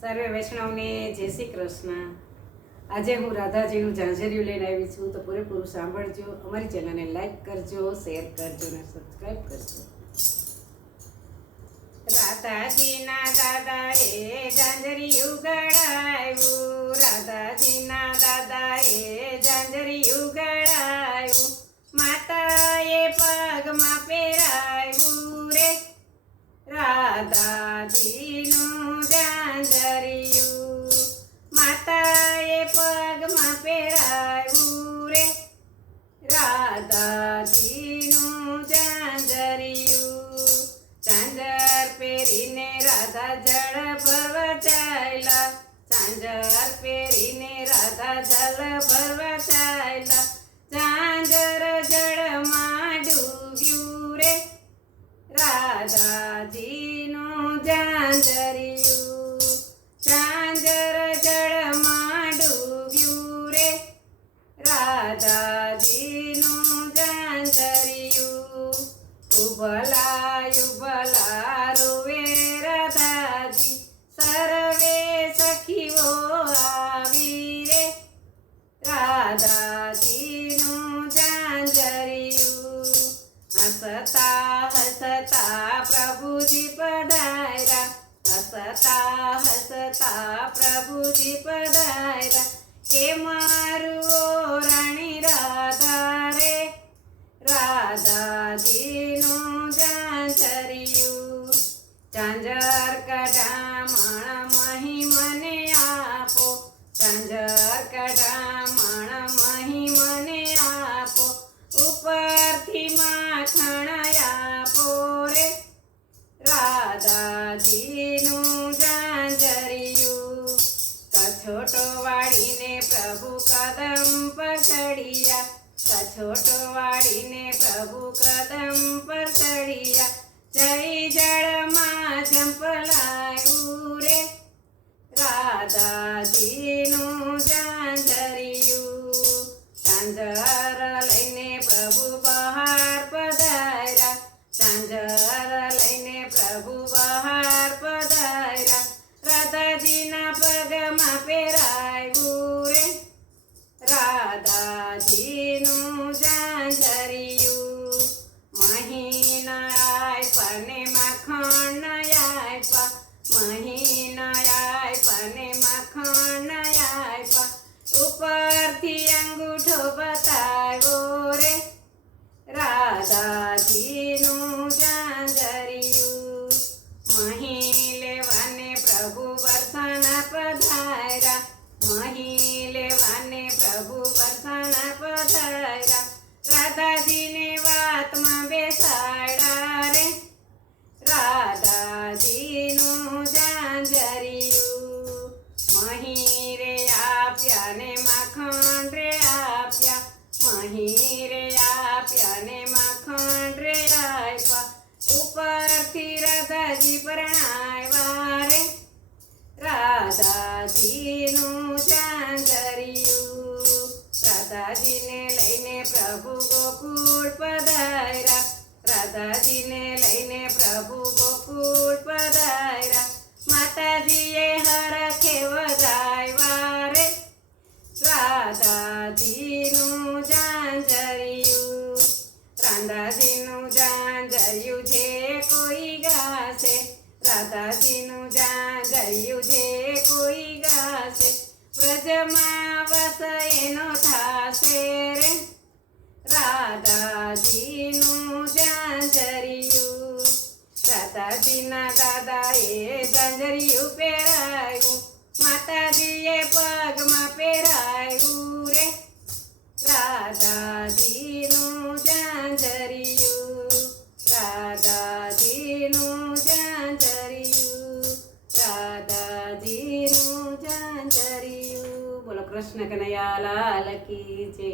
સર્વે વૈષ્ણવને જય શ્રી કૃષ્ણ. આજે હું રાધાજીનું ઝાંઝરિયું લઈને આવી છું, તો પૂરેપૂરું સાંભળજો. અમારી ચેનલને લાઈક કરજો, શેર કરજો અને સબસ્ક્રાઈબ કરજો. રાધાજીના દાદાએ ઝાંઝરિયું ગળાવ્યું, રાધાજીના દાદાએ ઝાંઝરિયું ગળાવ્યું, માતાએ પગમાં પહેરાવ્યું રે રાધાજીનું ઝાંઝરિયું, માતાએ પગમાં પહેરાવ્યું રે રાધાજીનું ઝાંઝરિયું. ઝાંઝર પહેરીને રાધા જળ ભરવા ચાલ્યા, ઝાંઝર પહેરીને રાધા જળ ભરવા ચાલ્યા, ઝાંઝર જળમાં ડૂબ્યું રે રાધાજીનું ઝાંઝરિયું, ઝાંઝર જળમાં ડૂબ્યું રે રાધાજીનું ઝાંઝરિયું. ઉભલા ઉભલા રોવે રાધાજી, સર્વે સખીઓ આવી રે રાધાજીનું ઝાંઝરિયું. હસતા હસતા પ્રભુજી પધાર્યા, હસતા હસતા પ્રભુજી પધાર્યા, કે મારું રાણી રાધા રે રાધાજીનું ઝાંઝરિયું. ઝાંઝર કઢામણ મહી મને આપો, ઝાંઝર કઢામણ મહી મને આપો, ઉપરથી માખણ આપો રે રાધાજીનું ઝાંઝરિયું. કછોટો વાળીને પ્રભુ કદમ પર ચડ્યા, કછોટો વાળીને પ્રભુ કદમ પર ચડ્યા, જય જળમાં ઝંપલાયું રે રાધાજીનું ઝાંઝરિયું. ઝાંઝર લઈને પ્રભુ બહાર પધાર્યા, ઝાંઝર લઈને પ્રભુ બહાર પધાર્યા, રાધાજીના પગમાં પહેરાવ્યું રે રાધાજીનું ઝાંઝરિયું. મહીના આપ્યા ને માખણ આપ્યા, મહીના આપ્યા ને માખણ આપ્યા, ઉપરથી અંગૂઠો બતાવ્યો રે રાધાજીનું ઝાંઝરિયું. મહી લેવાને પ્રભુ વરસાના પધાર્યા, મહી લેવાને પ્રભુ વરસાના પધાર્યા, રાધાજીને વાતમાં બેસાડ્યા રે રાધાજીનું ઝાંઝરિયું. મહી રે આપ્યા ને માખણ રે આપ્યા, મહી રે આપ્યા ને માખણ રે આપ્યા, ઉપરથી રાધાજી પરણાવ્યા રે રાધાજીનું ઝાંઝરિયું. રાધાજીને લઈને પ્રભુ ગોકુળ પધાર્યા, રાધાજીને લઈને પ્રભુ ગોકુળ પધાર્યા, માતાજીએ હરખે વધાવ્યા રે રાધાજીનું ઝાંઝરિયું. રાધાજીનું ઝાંઝરિયું જે કોઈ ગાશે, રાધાજીનું ઝાંઝરિયું જે કોઈ ગાશે, વ્રજમાં વસ એનો થાશે રે રાધાજીનું ઝાંઝરિયું. રાધાજીના દાદાએ ઝાંઝરિયું પહેરાવ્યું, માતાજીએ પગમાં પહેરાવ્યું રે રાધાજીનું ઝાંઝરિયું, રાધાજીનું ઝાંઝરિયું, રાધાજીનું ઝાંઝરિયું. બોલો કૃષ્ણ કનૈયા લાલ કી જય.